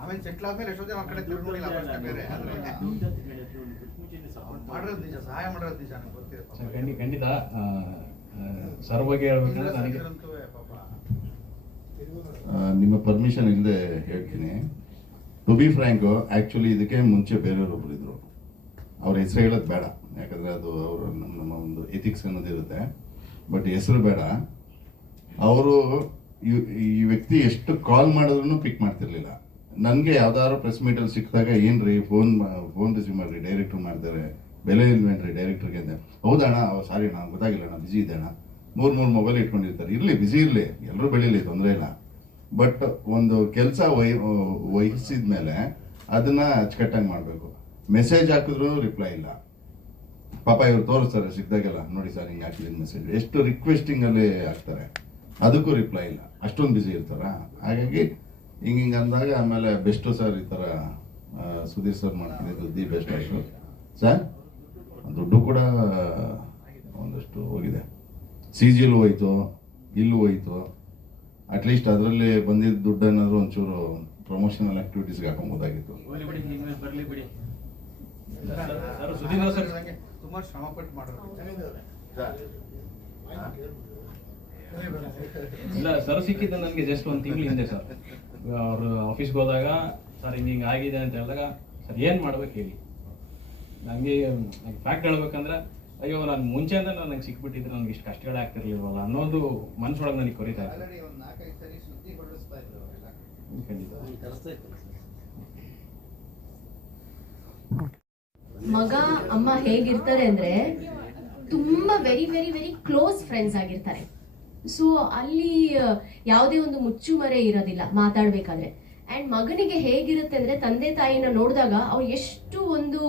ಆಮೇಲೆ ಸೆಟ್ಲ್ ಆದ್ಮೇಲೆ ಎಷ್ಟೋ ಜನ ಆ ಕಡೆ ತಿಳ್ಕೊಂಡಿಲ್ಲ ಬೇರೆ ಮಾಡೋದು ನಿಜ, ಸಹಾಯ ಮಾಡೋದು ನಿಜ, ನನಗೆ ಗೊತ್ತಿರುತ್ತೆ. ಖಂಡಿತ ಸರ್ ಬಗ್ಗೆ ಹೇಳ್ಬೇಕಂದ್ರೆ ನನಗೆ ನಿಮ್ಮ ಪರ್ಮಿಷನ್ ಇಲ್ಲದೆ ಹೇಳ್ತೀನಿ. ಟು ಬಿ ಫ್ರ್ಯಾಂಕ್, ಆ್ಯಕ್ಚುಲಿ ಇದಕ್ಕೆ ಮುಂಚೆ ಬೇರೆಯವರೊಬ್ರು ಇದ್ರು. ಅವ್ರ ಹೆಸರು ಹೇಳೋದು ಬೇಡ, ಯಾಕಂದರೆ ಅದು ಅವರು ನಮ್ಮ ಒಂದು ಎಥಿಕ್ಸ್ ಅನ್ನೋದಿರುತ್ತೆ. ಬಟ್ ಹೆಸರು ಬೇಡ. ಅವರು ಈ ವ್ಯಕ್ತಿ ಎಷ್ಟು ಕಾಲ್ ಮಾಡಿದ್ರು ಪಿಕ್ ಮಾಡ್ತಿರ್ಲಿಲ್ಲ. ನನಗೆ ಯಾವ್ದಾದ್ರು ಪ್ರೆಸ್ ಮೀಟಲ್ಲಿ ಸಿಕ್ಕಿದಾಗ ಏನ್ರಿ ಫೋನ್ ರಿಸೀವ್ ಮಾಡ್ರಿ, ಡೈರೆಕ್ಟ್ರ್ ಮಾಡ್ತಾರೆ, ಬೆಲೆ ಇಲ್ವೇನ್ರಿ ಡೈರೆಕ್ಟ್ರಿಗೆ ಅಂದೆ. ಹೌದಣ್ಣ, ಸಾರಿ ಅಣ್ಣ ಗೊತ್ತಾಗಿಲ್ಲ ಅಣ್ಣ, ಬಿಸಿ ಇದೆ ಅಣ್ಣ. ಮೂರು ಮೊಬೈಲ್ ಇಟ್ಕೊಂಡಿರ್ತಾರೆ. ಇರಲಿ, ಬಿಸಿ ಇರಲಿ, ಎಲ್ಲರೂ ಬೆಳೀಲಿ, ತೊಂದರೆ ಇಲ್ಲ. ಬಟ್ ಒಂದು ಕೆಲಸ ವಹಿಸಿದ ಮೇಲೆ ಅದನ್ನ ಅಚ್ಚುಕಟ್ಟಾಗಿ ಮಾಡಬೇಕು. ಮೆಸೇಜ್ ಹಾಕಿದ್ರು ರಿಪ್ಲೈ ಇಲ್ಲ. ಪಾಪ ಇವ್ರು ತೋರಿಸ್ತಾರೆ ಸಿಕ್ಕಿದಾಗೆಲ್ಲ, ನೋಡಿ ಸರ್ ಹಿಂಗೆ ಹಾಕಿದ್ದೀನಿ ಮೆಸೇಜ್, ಎಷ್ಟು ರಿಕ್ವೆಸ್ಟಿಂಗಲ್ಲಿ ಹಾಕ್ತಾರೆ, ಅದಕ್ಕೂ ರಿಪ್ಲೈ ಇಲ್ಲ. ಅಷ್ಟೊಂದು ಬಿಸಿ ಇರ್ತಾರ. ಹಾಗಾಗಿ ಹಿಂಗೆ ಅಂದಾಗ ಆಮೇಲೆ ಬೆಸ್ಟು ಸರ್, ಈ ಥರ ಸುಧೀರ್ ಸರ್ ಮಾಡ್ತಿದ್ದು ದಿ ಬೆಸ್ಟ್ ಅಷ್ಟು ಸರ್. ದುಡ್ಡು ಕೂಡ ಒಂದಷ್ಟು ಹೋಗಿದೆ, CG ಲು ಹೋಯ್ತು, ಇಲ್ಲೂ ಹೋಯ್ತು. ಅಟ್ಲೀಸ್ಟ್ ಅದರಲ್ಲಿ ಬಂದಿದ್ದ ದುಡ್ಡು ಏನಾದರೂ ಒಂಚೂರು ಪ್ರಮೋಷನಲ್ ಆಕ್ಟಿವಿಟೀಸ್ಗೆ ಹಾಕೊಂಬೋದಾಗಿತ್ತು. ಸುಧೀಂದ್ರ ಸರ್ ತುಂಬಾ ಶ್ರಮ ಪಟ್ಟು ಮಾಡೋದು. ಇಲ್ಲ, ಸರ್ ಸಿಕ್ಕಿದ್ದು ನನಗೆ ಜಸ್ಟ್ ಒಂದು ತಿಂಗಳ ಹಿಂದೆ ಸರ್. ಅವರು ಆಫೀಸ್ಗೆ ಹೋದಾಗ ಸರ್ ಹಿಂಗೆ ಆಗಿದೆ ಅಂತ ಹೇಳಿದಾಗ, ಸರ್ ಏನು ಮಾಡ್ಬೇಕು ಹೇಳಿ. ನನಗೆ ಫ್ಯಾಕ್ಟ್ ಹೇಳ್ಬೇಕಂದ್ರೆ, ಅಯ್ಯೋ ನಾನು ಮುಂಚೆಯಿಂದ ನನಗೆ ಸಿಕ್ಬಿಟ್ಟಿದ್ರೆ ನನಗೆ ಇಷ್ಟು ಕಷ್ಟಗಳೇ ಆಗ್ತಿರ್ಲಿಲ್ವಲ್ಲ ಅನ್ನೋದು ಮನಸ್ಸೊಳಗೆ ನನಗೆ ಕೊರಿತಾ ಇತ್ತು. ಮಗ ಅಮ್ಮ ಹೇಗಿರ್ತಾರೆ ಅಂದ್ರೆ ತುಂಬಾ very very very close friends ಆಗಿರ್ತಾರೆ. ಸೊ ಅಲ್ಲಿ ಯಾವುದೇ ಒಂದು ಮುಚ್ಚುಮರೆ ಇರೋದಿಲ್ಲ ಮಾತಾಡ್ಬೇಕಾದ್ರೆ. ಅಂಡ್ ಮಗನಿಗೆ ಹೇಗಿರುತ್ತೆ ಅಂದ್ರೆ, ತಂದೆ ತಾಯಿನ ನೋಡಿದಾಗ ಅವ್ರು ಎಷ್ಟು ಒಂದು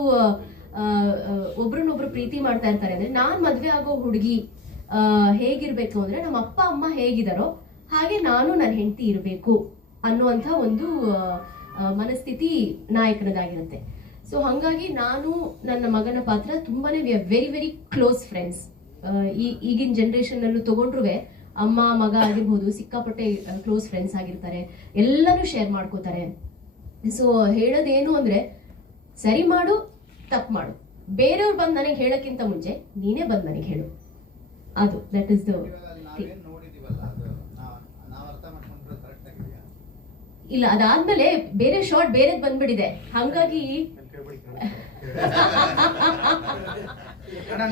ಒಬ್ರನ್ನೊಬ್ರು ಪ್ರೀತಿ ಮಾಡ್ತಾ ಇರ್ತಾರೆ ಅಂದ್ರೆ, ನಾನ್ ಮದ್ವೆ ಆಗೋ ಹುಡುಗಿ ಹೇಗಿರ್ಬೇಕು ಅಂದ್ರೆ, ನಮ್ಮ ಅಪ್ಪ ಅಮ್ಮ ಹೇಗಿದಾರೋ ಹಾಗೆ ನಾನು ನನ್ನ ಹೆಂಡತಿ ಇರಬೇಕು ಅನ್ನುವಂಥ ಒಂದು ಮನಸ್ಥಿತಿ ನಾಯಕನದಾಗಿರುತ್ತೆ. ಸೊ ಹಾಗಾಗಿ ನಾನು ನನ್ನ ಮಗನ ಪಾತ್ರ ತುಂಬಾನೇ we are very very close friends. ಈಗಿನ ಜನರೇಷನ್ ಅಲ್ಲೂ ತಗೊಂಡ್ರು ಅಮ್ಮ ಮಗ ಆಗಿರ್ಬೋದು, ಸಿಕ್ಕಾಪಟ್ಟೆ ಕ್ಲೋಸ್ ಫ್ರೆಂಡ್ಸ್ ಆಗಿರ್ತಾರೆ, ಎಲ್ಲರೂ ಶೇರ್ ಮಾಡ್ಕೋತಾರೆ. ಸೊ ಹೇಳೋದೇನು ಅಂದ್ರೆ, ಸರಿ ಮಾಡು, ತಪ್ಪು ಮಾಡು, ಬೇರೆಯವ್ರು ಬಂದು ನನಗೆ ಹೇಳಕ್ಕಿಂತ ಮುಂಚೆ ನೀನೇ ಬಂದು ನನಗೆ ಹೇಳು. ಅದು ದಟ್ ಇಸ್ ದ ಇಲ್ಲ. ಅದಾದ್ಮೇಲೆ ಬೇರೆ ಶಾರ್ಟ್ ಬೇರೆ ಬಂದ್ಬಿಟ್ಟಿದೆ, ಹಂಗಾಗಿ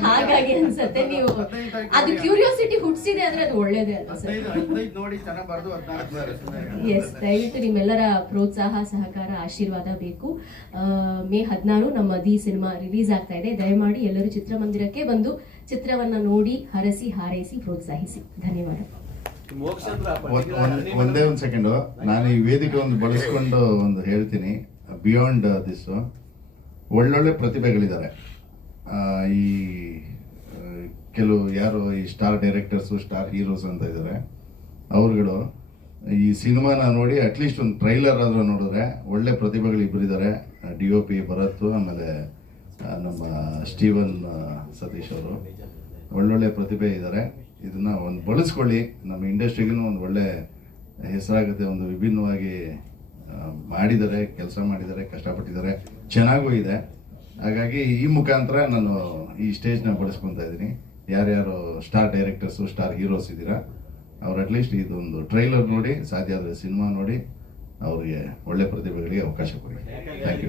ಹಾಗಾಗಿ ಅನ್ಸತ್ತೆ ನೀವು ಅದು ಕ್ಯೂರಿಯಾಸಿಟಿ ಹುಟ್ಟಿಸಿದೆ ಅಂದ್ರೆ ಅದು ಒಳ್ಳೇದೇ ಅಲ್ವಾ ಸರ್? ಎಸ್, ದಯವಿಟ್ಟು ನಿಮ್ಮೆಲ್ಲರ ಪ್ರೋತ್ಸಾಹ, ಸಹಕಾರ, ಆಶೀರ್ವಾದ ಬೇಕು. ಮೇ 16 ನಮ್ಮ ದಿ ಸಿನಿಮಾ ರಿಲೀಸ್ ಆಗ್ತಾ ಇದೆ. ದಯಮಾಡಿ ಎಲ್ಲರೂ ಚಿತ್ರಮಂದಿರಕ್ಕೆ ಬಂದು ಚಿತ್ರವನ್ನ ನೋಡಿ ಹರಸಿ ಹಾರೈಸಿ ಪ್ರೋತ್ಸಾಹಿಸಿ. ಧನ್ಯವಾದ. ಒಂದೇ ಒಂದು ಸೆಕೆಂಡು, ನಾನು ಈ ವೇದಿಕೆ ಒಂದು ಬಳಸ್ಕೊಂಡು ಒಂದು ಹೇಳ್ತೀನಿ. ಬಿಯಾಂಡ್ ದಿಸ್ ಒಳ್ಳೊಳ್ಳೆ ಪ್ರತಿಭೆಗಳಿದ್ದಾರೆ. ಈ ಕೆಲವು ಯಾರು ಈ ಸ್ಟಾರ್ ಡೈರೆಕ್ಟರ್ಸು, ಸ್ಟಾರ್ ಹೀರೋಸ್ ಅಂತ ಇದ್ದಾರೆ, ಅವ್ರುಗಳು ಈ ಸಿನಿಮಾನ ನೋಡಿ ಅಟ್ಲೀಸ್ಟ್ ಒಂದು ಟ್ರೈಲರ್ ಆದರೂ ನೋಡಿದ್ರೆ ಒಳ್ಳೆ ಪ್ರತಿಭೆಗಳು ಇಬ್ಬರಿದ್ದಾರೆ. DOP ಭರತ್, ಆಮೇಲೆ ನಮ್ಮ ಸ್ಟೀವನ್ ಸತೀಶ್ ಅವರು ಒಳ್ಳೊಳ್ಳೆ ಪ್ರತಿಭೆ ಇದ್ದಾರೆ. ಇದನ್ನ ಒಂದು ಬಳಸ್ಕೊಳ್ಳಿ, ನಮ್ಮ ಇಂಡಸ್ಟ್ರಿಗೂ ಒಂದು ಒಳ್ಳೆ ಹೆಸರಾಗುತ್ತೆ. ಒಂದು ವಿಭಿನ್ನವಾಗಿ ಮಾಡಿದ್ದಾರೆ, ಕೆಲಸ ಮಾಡಿದ್ದಾರೆ, ಕಷ್ಟಪಟ್ಟಿದ್ದಾರೆ, ಚೆನ್ನಾಗೂ ಇದೆ. ಹಾಗಾಗಿ ಈ ಮುಖಾಂತರ ನಾನು ಈ ಸ್ಟೇಜ್ನ ಬಳಸ್ಕೊತಾ ಇದ್ದೀನಿ. ಯಾರ್ಯಾರು ಸ್ಟಾರ್ ಡೈರೆಕ್ಟರ್ಸು, ಸ್ಟಾರ್ ಹೀರೋಸ್ ಇದ್ದೀರಾ, ಅವ್ರು ಅಟ್ಲೀಸ್ಟ್ ಇದೊಂದು ಟ್ರೈಲರ್ ನೋಡಿ, ಸಾಧ್ಯ ಆದರೆ ಸಿನಿಮಾ ನೋಡಿ, ಅವ್ರಿಗೆ ಒಳ್ಳೆ ಪ್ರತಿಭೆಗಳಿಗೆ ಅವಕಾಶ ಕೊಡಿ. Thank you.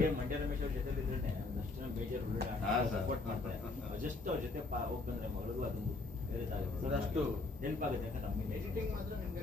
ಜಸ್ಟ್ ಅವ್ರ ಜೊತೆ ಹೋಗ್ಬಂದ್ರೆ ಮಗಳಿಗೂ ಅದೊಂದು ಹೆಲ್ಪ್ ಆಗುತ್ತೆ. ಯಾಕಂದ್ರೆ